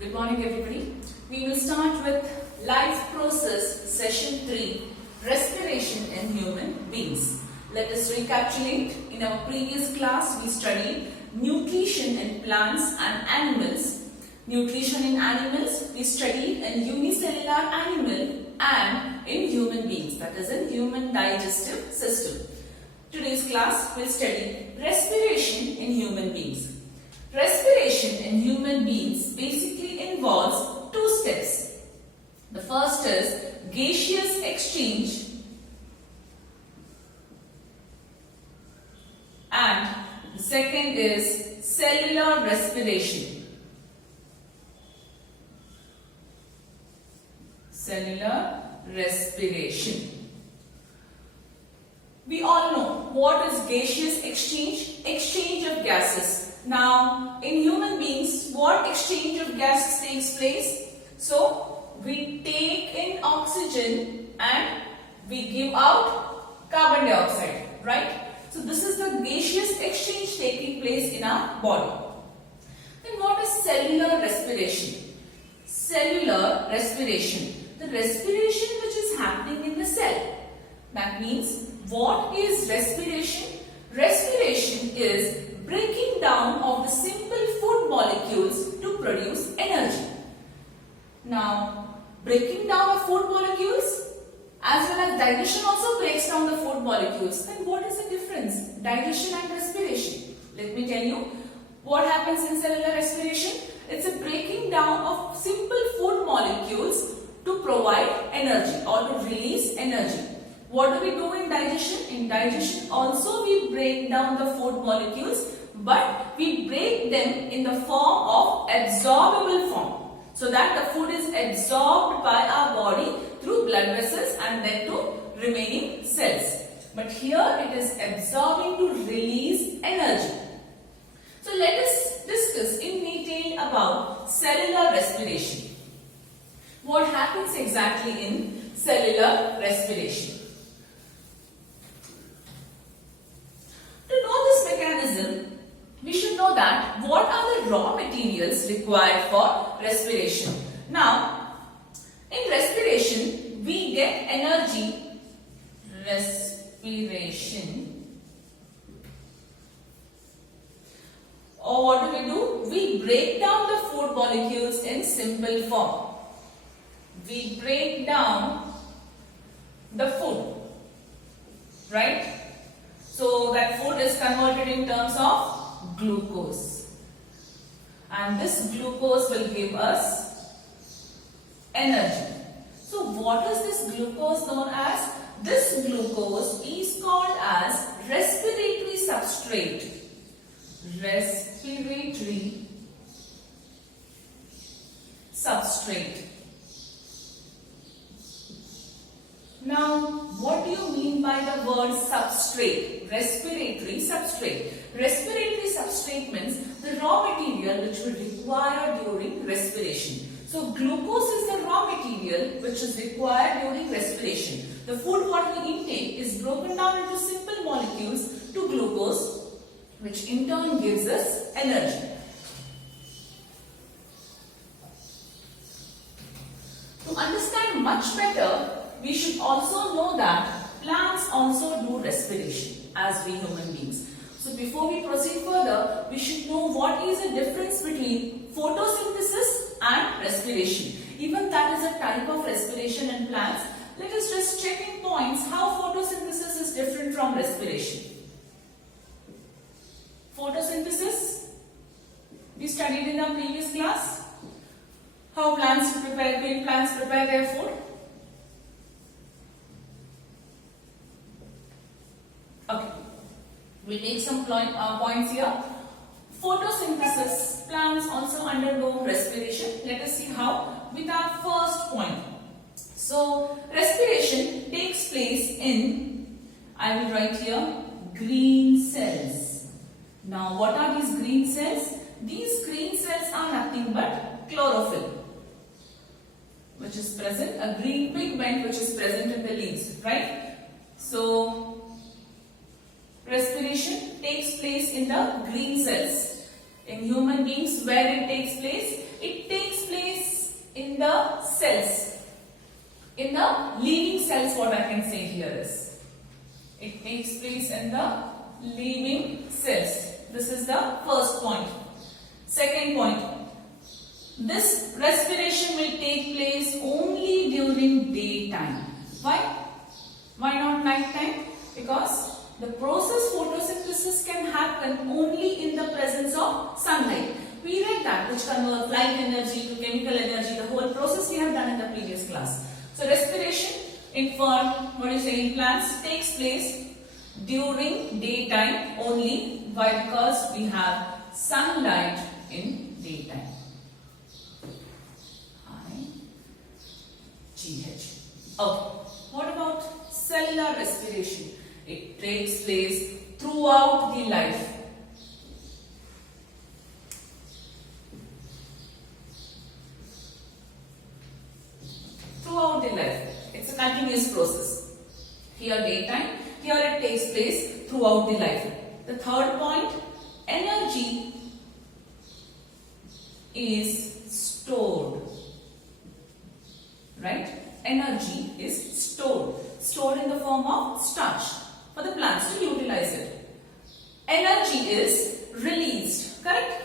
Good morning everybody. We will start with life process session 3, respiration in human beings. Let us recapitulate. In our previous class we studied nutrition in plants and animals. Nutrition in animals we studied in unicellular animal and in human beings, that is in human digestive system. Today's class will study respiration in human beings. Respiration in human beings basically involves two steps. The first is gaseous exchange and the second is cellular respiration. Cellular respiration. We all know what is gaseous exchange? Exchange of gases. Now, in human beings, what exchange of gases takes place? So, we take in oxygen and we give out carbon dioxide, right? So, this is the gaseous exchange taking place in our body. Then what is cellular respiration? Cellular respiration. The respiration which is happening in the cell. That means, what is respiration? Respiration is breaking down of the simple food molecules to produce energy. Now, breaking down of food molecules as well as digestion also breaks down the food molecules. Then what is the difference? Digestion and respiration. Let me tell you what happens in cellular respiration. It's a breaking down of simple food molecules to provide energy or to release energy. What do we do in digestion? In digestion also we break down the food molecules, but we break them in the form of absorbable form, so that the food is absorbed by our body through blood vessels and then to remaining cells. But here it is absorbing to release energy. So let us discuss in detail about cellular respiration. What happens exactly in cellular respiration? To know this mechanism, we should know that what are the raw materials required for respiration. Now, in respiration, we get energy. Respiration. Or what do? We break down the food molecules in simple form. We break down the food, right? So that food is converted in terms of glucose, and this glucose will give us energy. So what is this glucose known as? This glucose is called as respiratory substrate. Respiratory substrate. Now, what do you mean by the word substrate? Respiratory substrate. Respiratory substrate means the raw material which we require during respiration. So, glucose is the raw material which is required during respiration. The food what we intake is broken down into simple molecules to glucose, which in turn gives us energy. To understand much better, we should also know that plants also do respiration as we human beings. So before we proceed further, we should know what is the difference between photosynthesis and respiration. Even that is a type of respiration in plants. Let us just check in points how photosynthesis is different from respiration. Photosynthesis, we studied in our previous class. How green plants prepare their food. Okay, we'll take some points here. Photosynthesis, plants also undergo respiration. Let us see how with our first point. So, respiration takes place in, I will write here, green cells. Now, what are these green cells? These green cells are nothing but chlorophyll, which is present, a green pigment which is present in the leaves, right? So, respiration takes place in the green cells. In human beings, where it takes place? It takes place the cells. In the living cells, what I can say here is, it takes place in the living cells. This is the first point. Second point, this respiration will take place only during daytime. Why? Why not night time? Because the process photosynthesis can happen only in the presence of sunlight. We read that, which converts light energy to chemical energy. The whole process we have done in the previous class. So respiration in plants takes place during daytime only. Why? Because we have sunlight in daytime. IGH. Okay. What about cellular respiration? It takes place throughout the life. Throughout the life. It's a continuous process. Here daytime, here it takes place throughout the life. The third point, energy is stored. Right? Energy is stored. Stored in the form of starch for the plants to utilize it. Energy is released. Correct?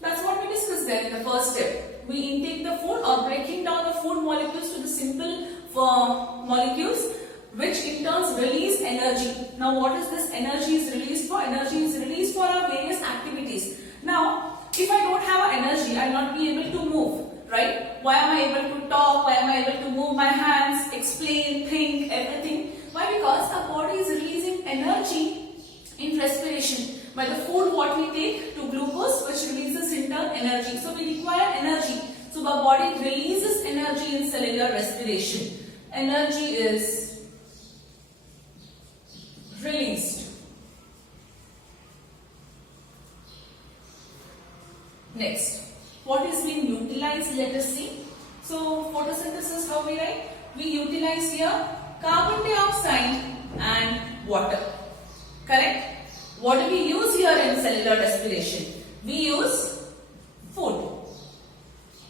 That's what we discussed there in the first step. We intake the food or breaking down the food molecules to the simple molecules, which in turn release energy. Now what is this energy is released for? Energy is released for our various activities. Now if I don't have energy, I will not be able to move. Right? Why am I able to talk? Why am I able to move my hands, explain, think, everything? Why? Because our body is releasing energy in respiration. By the food what we take to glucose, which releases in turn energy. So we require energy. So our body releases energy in cellular respiration. Energy is released. Next. What is being utilized? Let us see. So photosynthesis, how we write? We utilize here carbon dioxide and water. Correct? What do we use here in cellular respiration? We use food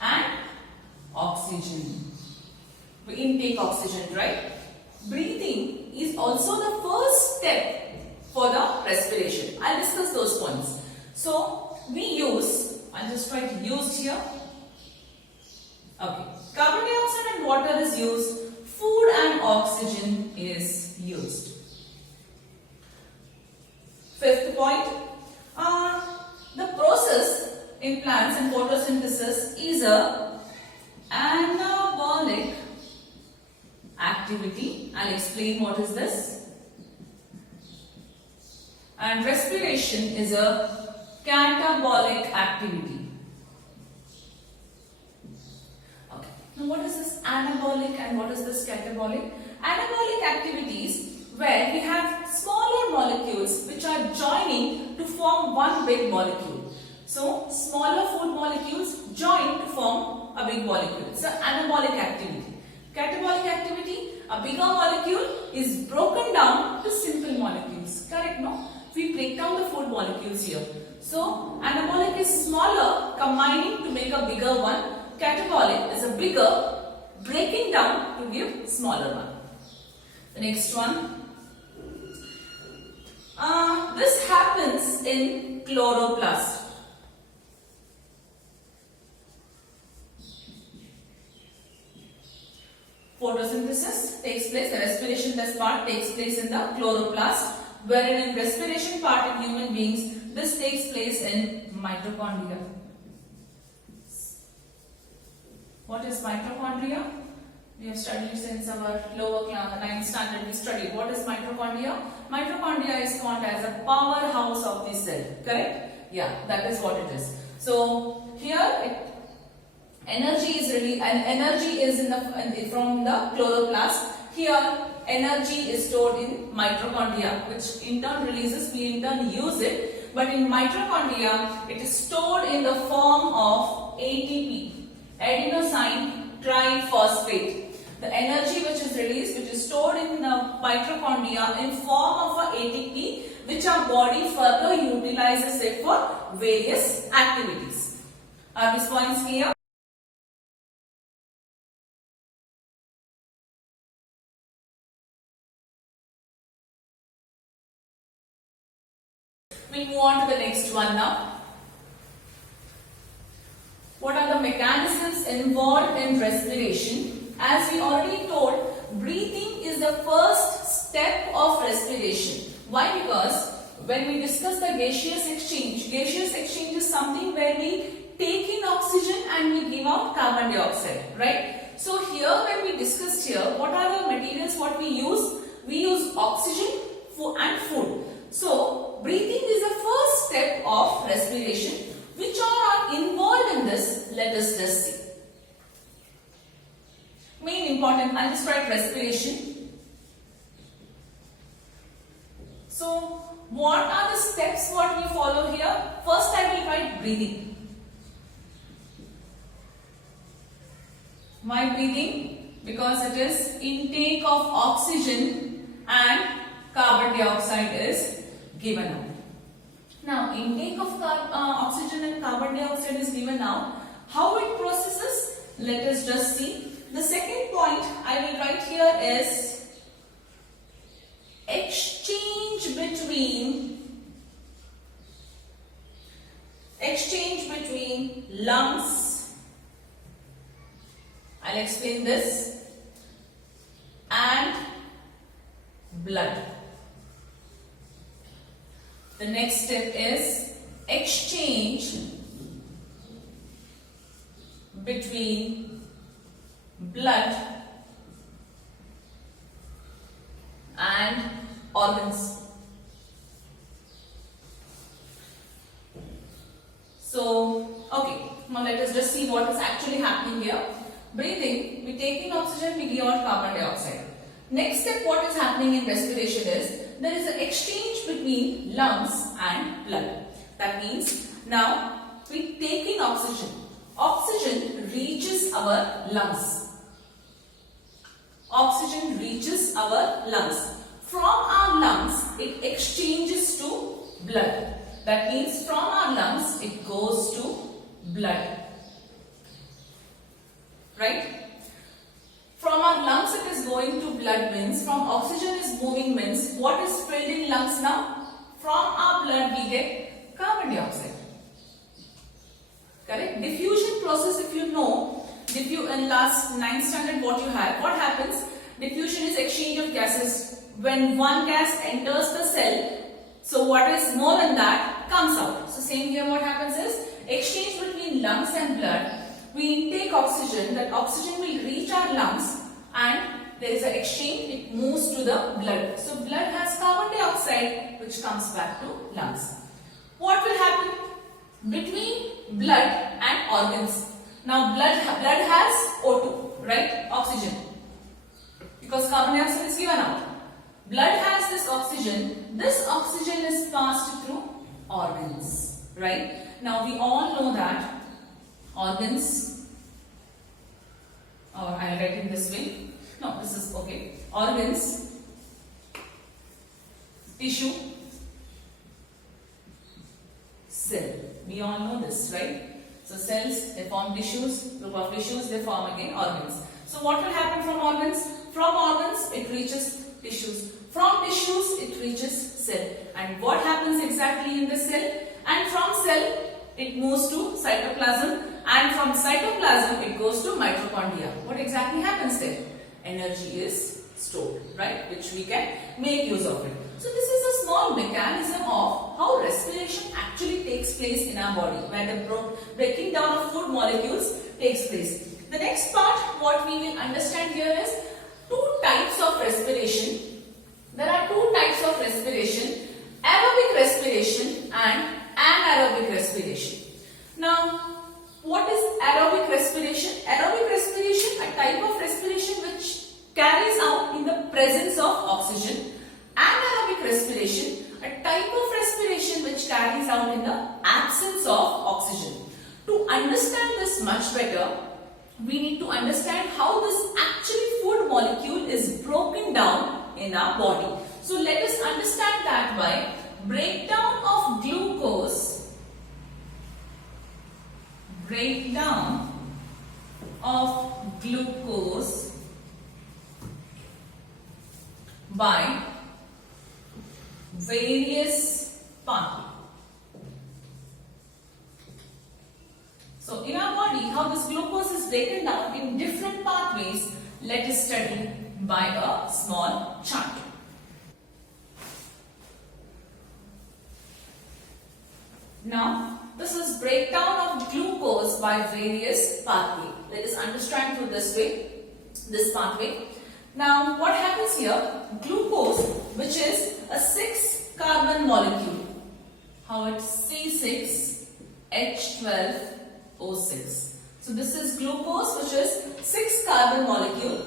and oxygen. We intake oxygen, right? Breathing is also the first step for the respiration. I'll discuss those points. So we use, I'll just try to use here. Okay. Carbon dioxide and water is used. Food and oxygen is used. Fifth point. The process in plants and photosynthesis is a anabolic activity. I'll explain what is this. And respiration is a catabolic activity. Okay. Now what is this anabolic and what is this catabolic? Anabolic activities where we have smaller molecules which are joining to form one big molecule. So smaller food molecules join to form a big molecule. It's an anabolic activity. Catabolic activity, a bigger molecule is broken down to simple molecules. Correct, no? We break down the food molecules here. So anabolic is smaller, combining to make a bigger one. Catabolic is a bigger, breaking down to give smaller one. The next one. This happens in chloroplast. Photosynthesis takes place, the respiration test part takes place in the chloroplast, wherein in respiration part in human beings, this takes place in mitochondria. What is mitochondria? We have studied since our lower class, 9th standard we studied. What is mitochondria? Mitochondria is called as a powerhouse of the cell. Correct? Yeah, that is what it is. So here energy is really, and energy is from the chloroplast. Here energy is stored in mitochondria, which in turn releases, we in turn use it. But in mitochondria, it is stored in the form of ATP, adenosine triphosphate. The energy which is released, which is stored in the mitochondria in form of a ATP, which our body further utilizes it for various activities. Are these points clear? We'll move on to the next one now. What are the mechanisms involved in respiration? As we already told, breathing is the first step of respiration. Why? Because when we discuss the gaseous exchange is something where we take in oxygen and we give out carbon dioxide, right? So here when we discussed here, what are the materials what we use? We use oxygen and food. So breathing is the first step of respiration. Which are involved in this? Let us just see. Main important, I'll just write respiration. So what are the steps what we follow here? First I will write breathing. Why breathing? Because it is intake of oxygen and carbon dioxide is given out. Now intake of oxygen and carbon dioxide is given out. How it processes? Let us just see. The second point I will write here is exchange between lungs. I'll explain this. And blood. The next step is exchange between blood and organs. So, okay, now let us just see what is actually happening here. Breathing, we take in oxygen, we give out carbon dioxide. Next step, what is happening in respiration is, there is an exchange between lungs and blood. That means, now, we take in oxygen. Oxygen reaches our lungs. Oxygen reaches our lungs. From our lungs, it exchanges to blood. That means from our lungs, it goes to blood. Right? From our lungs, it is going to blood means, from oxygen is moving means, what is filled in lungs now? From our blood, we get carbon dioxide. Correct? Diffusion process, if you know, in last 9th standard what you had, what happens? Diffusion is exchange of gases. When one gas enters the cell, so what is more than that comes out. So same here what happens is, exchange between lungs and blood. We intake oxygen, that oxygen will reach our lungs and there is an exchange, it moves to the blood. So blood has carbon dioxide which comes back to lungs. What will happen between blood and organs? Now blood has O2, right? Oxygen. Because carbon dioxide is given out. Blood has this oxygen. This oxygen is passed through organs, right? Now we all know that organs, or I'll write it this way. No, this is okay. Organs, tissue, cell. We all know this, right? So cells, they form tissues, group of tissues, they form again organs. So what will happen from organs? From organs, it reaches tissues. From tissues, it reaches cell. And what happens exactly in the cell? And from cell, it moves to cytoplasm. And from cytoplasm, it goes to mitochondria. What exactly happens there? Energy is stored, right? Which we can make use of it. So this is a small mechanism of how respiration actually takes place in our body, where the breaking down of food molecules takes place. The next part, what we will understand here is two types of respiration. There are two types of respiration, aerobic respiration and anaerobic respiration. Now, what is aerobic respiration? Aerobic respiration, a type of respiration which carries out in the presence of oxygen. Anaerobic respiration, a type of respiration which carries out in the absence of oxygen. To understand this much better, we need to understand how this actually food molecule is broken down in our body. So let us understand that by breakdown of glucose, by various pathways. So in our body, how this glucose is broken down in different pathways, let us study by a small chart. Now, this is breakdown of glucose by various pathways. Let us understand through this way, this pathway. Now, what happens here? Glucose, which is a 6-carbon molecule. How it's C6H12O6. So this is glucose, which is 6-carbon molecule,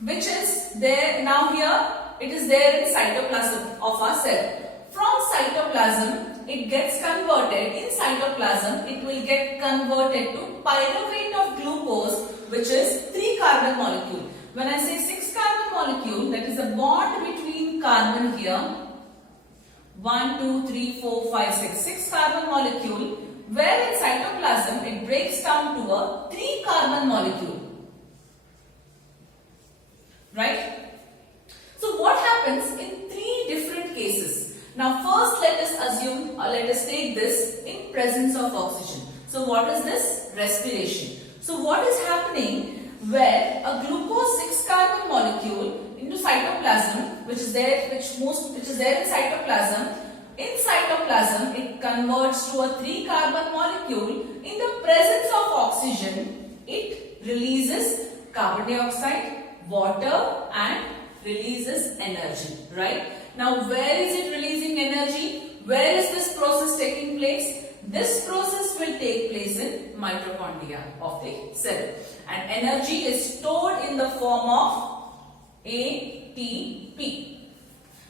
which is there now here. It is there in cytoplasm of our cell. From cytoplasm, it gets converted. In cytoplasm, it will get converted to pyruvate of glucose, which is 3-carbon molecule. When I say 6-carbon molecule, that is a bond between carbon here. 1, 2, 3, 4, 5, 6 carbon molecule, where in cytoplasm it breaks down to a 3-carbon molecule. Right? So what happens in 3 different cases? Now first let us assume or let us take this in presence of oxygen. So what is this? Respiration. So what is happening where a glucose 6-carbon molecule into cytoplasm, which is there in cytoplasm. In cytoplasm, it converts to a 3-carbon molecule. In the presence of oxygen, it releases carbon dioxide, water, and releases energy. Right? Now, where is it releasing energy? Where is this process taking place? This process will take place in mitochondria of the cell, and energy is stored in the form of ATP.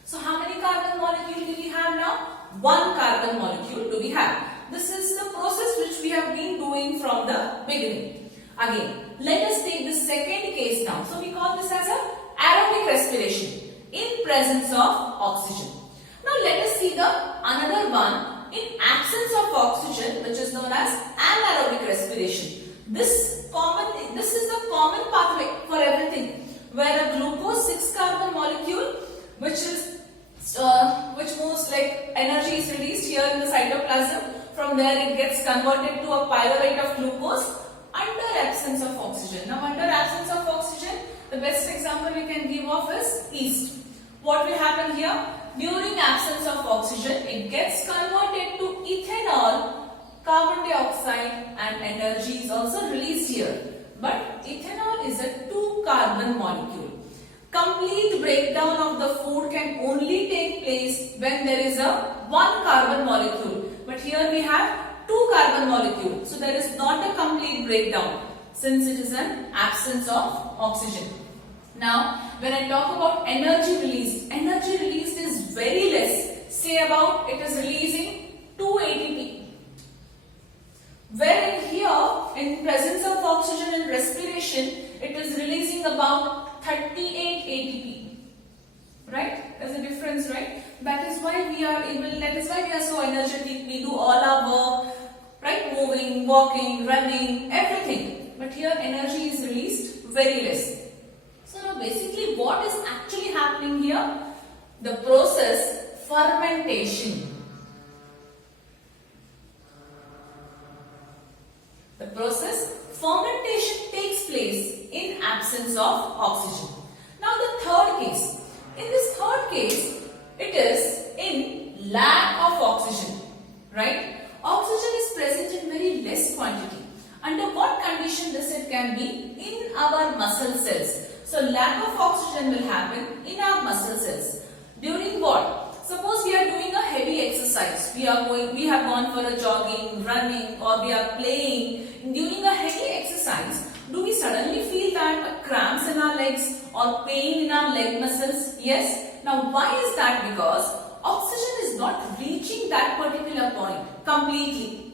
So how many carbon molecules do we have now? 1 carbon molecule do we have. This is the process which we have been doing from the beginning. Again, let us take the second case now. So we call this as a aerobic respiration in presence of oxygen. Now let us see the another one in absence of oxygen, which is known as anaerobic respiration. This is the common pathway for everything, where a glucose 6-carbon molecule, which moves like energy is released here in the cytoplasm. From there it gets converted to a pyruvate of glucose under absence of oxygen. Now under absence of oxygen, the best example we can give of is yeast. What will happen here? During absence of oxygen, it gets converted to ethanol, carbon dioxide, and energy is also released here. But ethanol is a 2-carbon molecule. Complete breakdown of the food can only take place when there is a 1-carbon molecule. But here we have 2-carbon molecule. So there is not a complete breakdown since it is an absence of oxygen. Now, when I talk about energy released is very less. Say about it is releasing 2 ATP. Wherein here, in presence of oxygen and respiration, it is releasing about 38 ATP. Right? There's a difference, right? That is why we are so energetic. We do all our work, right? Moving, walking, running, everything. But here energy is released very less. So now basically what is actually happening here? The process fermentation. The process fermentation takes place in absence of oxygen. Now the third case. In this third case, it is in lack of oxygen. Right? Oxygen is present in very less quantity. Under what condition this it can be? In our muscle cells. So lack of oxygen will happen in our muscle cells. During what? Suppose we are doing a heavy exercise. We have gone for a jogging, running, or we are playing. During a heavy exercise, do we suddenly feel that cramps in our legs or pain in our leg muscles? Yes. Now why is that? Because oxygen is not reaching that particular point completely.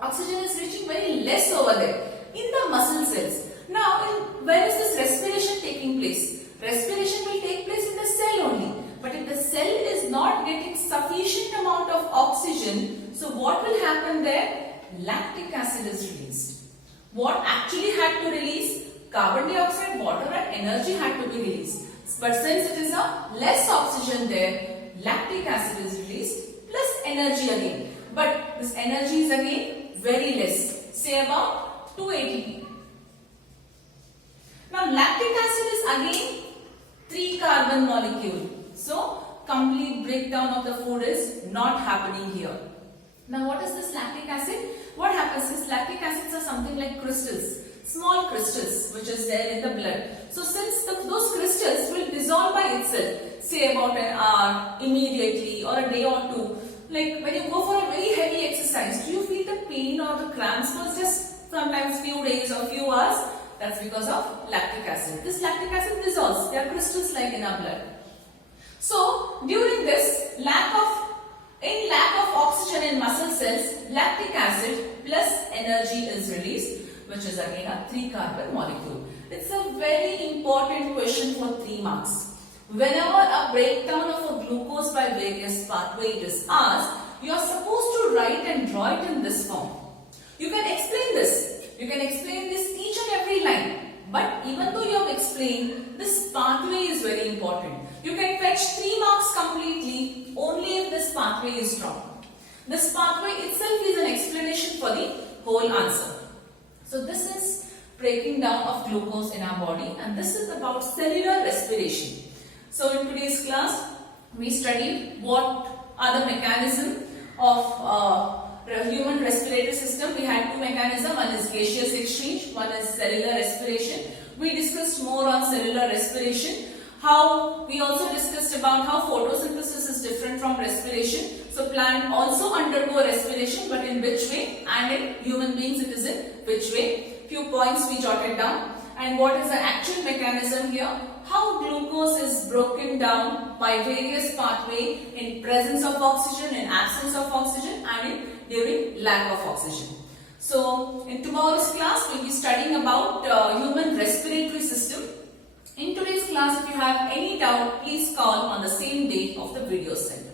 Oxygen is reaching very less over there in the muscle cells. Now, where is this respiration taking place? Respiration will take place in the cell only. But if the cell is not getting sufficient amount of oxygen, so what will happen there? Lactic acid is released. What actually had to release? Carbon dioxide, water, and energy had to be released. But since it is a less oxygen there, lactic acid is released plus energy again. But this energy is again very less, say about 2 ATP. Now lactic acid is again 3 carbon molecule. So complete breakdown of the food is not happening here. Now what is this lactic acid? What happens is lactic acids are something like crystals, small crystals which is there in the blood. So since those crystals will dissolve by itself, say about an hour, immediately, or a day or two. Like when you go for a very heavy exercise, do you feel the pain or the cramps for just sometimes few days or few hours? That's because of lactic acid. This lactic acid dissolves. They are crystals like in our blood. So during this lack of oxygen in muscle cells, lactic acid plus energy is released, which is again a 3 carbon molecule. It's a very important question for 3 marks. Whenever a breakdown of a glucose by various pathway is asked, you are supposed to write and draw it in this form. You can explain this. You can explain this each and every line. But even though you have explained, this pathway is very important. You can fetch 3 marks completely only if this pathway is drawn. This pathway itself is an explanation for the whole answer. So this is breaking down of glucose in our body, and this is about cellular respiration. So in today's class, we studied what are the mechanisms of human respiratory system. We had 2 mechanisms. One is gaseous exchange, one is cellular respiration. We discussed more on cellular respiration. We also discussed about how photosynthesis is different from respiration. So plant also undergo respiration, but in which way? And in human beings it is in which way? Few points we jotted down. And what is the actual mechanism here? How glucose is broken down by various pathway in presence of oxygen, in absence of oxygen, and during lack of oxygen. So in tomorrow's class, we will be studying about human respiratory system. In today's class, if you have any doubt, please call on the same day of the video center.